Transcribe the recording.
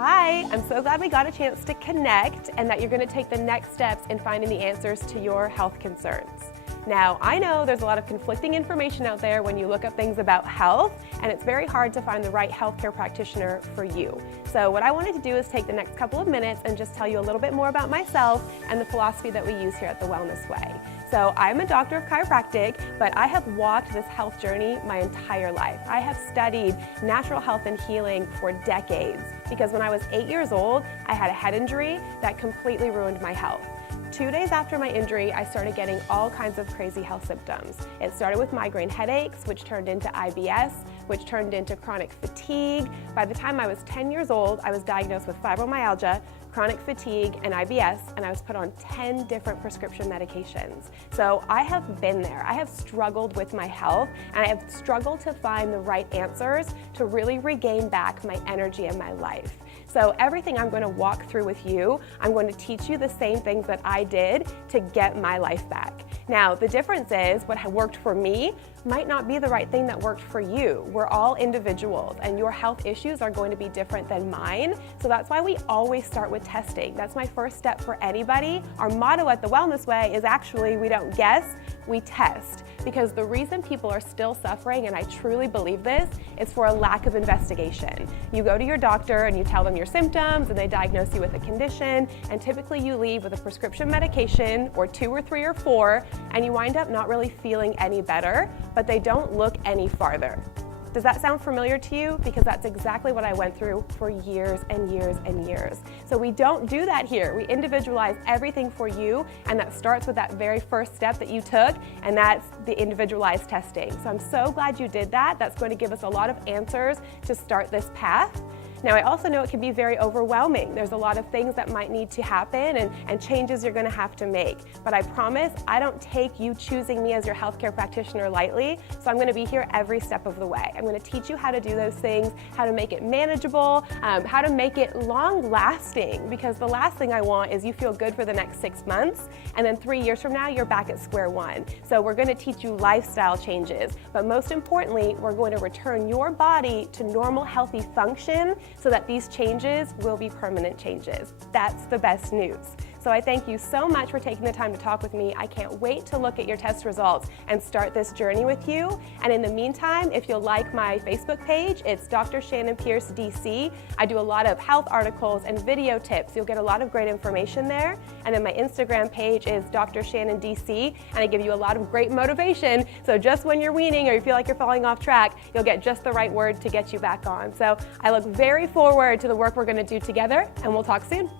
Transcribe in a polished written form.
Hi, I'm so glad we got a chance to connect and that you're going to take the next steps in finding the answers to your health concerns. Now, I know there's a lot of conflicting information out there when you look up things about health, and it's very hard to find the right healthcare practitioner for you. So what I wanted to do is take the next couple of minutes and just tell you a little bit more about myself and the philosophy that we use here at The Wellness Way. So I'm a doctor of chiropractic, but I have walked this health journey my entire life. I have studied natural health and healing for decades because when I was 8 years old, I had a head injury that completely ruined my health. 2 days after my injury, I started getting all kinds of crazy health symptoms. It started with migraine headaches, which turned into IBS, which turned into chronic fatigue. By the time I was 10 years old, I was diagnosed with fibromyalgia, chronic fatigue, and IBS, and I was put on 10 different prescription medications. So I have been there. I have struggled with my health, and I have struggled to find the right answers to really regain back my energy and my life. So everything I'm going to walk through with you, I'm going to teach you the same things that I did to get my life back. Now, the difference is what worked for me might not be the right thing that worked for you. We're all individuals, and your health issues are going to be different than mine. So that's why we always start with testing. That's my first step for anybody. Our motto at The Wellness Way is actually, we don't guess, we test. Because the reason people are still suffering, and I truly believe this, is for a lack of investigation. You go to your doctor and you tell them your symptoms and they diagnose you with a condition, and typically you leave with a prescription medication or 2 or 3 or 4, and you wind up not really feeling any better, but they don't look any farther. Does that sound familiar to you? Because that's exactly what I went through for years and years and years. So we don't do that here. We individualize everything for you, and that starts with that very first step that you took, and that's the individualized testing. So I'm so glad you did that. That's going to give us a lot of answers to start this path. Now, I also know it can be very overwhelming. There's a lot of things that might need to happen and changes you're going to have to make. But I promise I don't take you choosing me as your healthcare practitioner lightly, so I'm going to be here every step of the way. I'm going to teach you how to do those things, how to make it manageable, how to make it long-lasting, because the last thing I want is you feel good for the next 6 months, and then 3 years from now, you're back at square one. So we're going to teach you lifestyle changes, but most importantly, we're going to return your body to normal, healthy function so that these changes will be permanent changes. That's the best news. So I thank you so much for taking the time to talk with me. I can't wait to look at your test results and start this journey with you. And in the meantime, if you'll like my Facebook page, it's Dr. Shannon Pierce, DC. I do a lot of health articles and video tips. You'll get a lot of great information there. And then my Instagram page is Dr. Shannon, DC, and I give you a lot of great motivation. So just when you're weaning or you feel like you're falling off track, you'll get just the right word to get you back on. So I look very forward to the work we're going to do together, and we'll talk soon.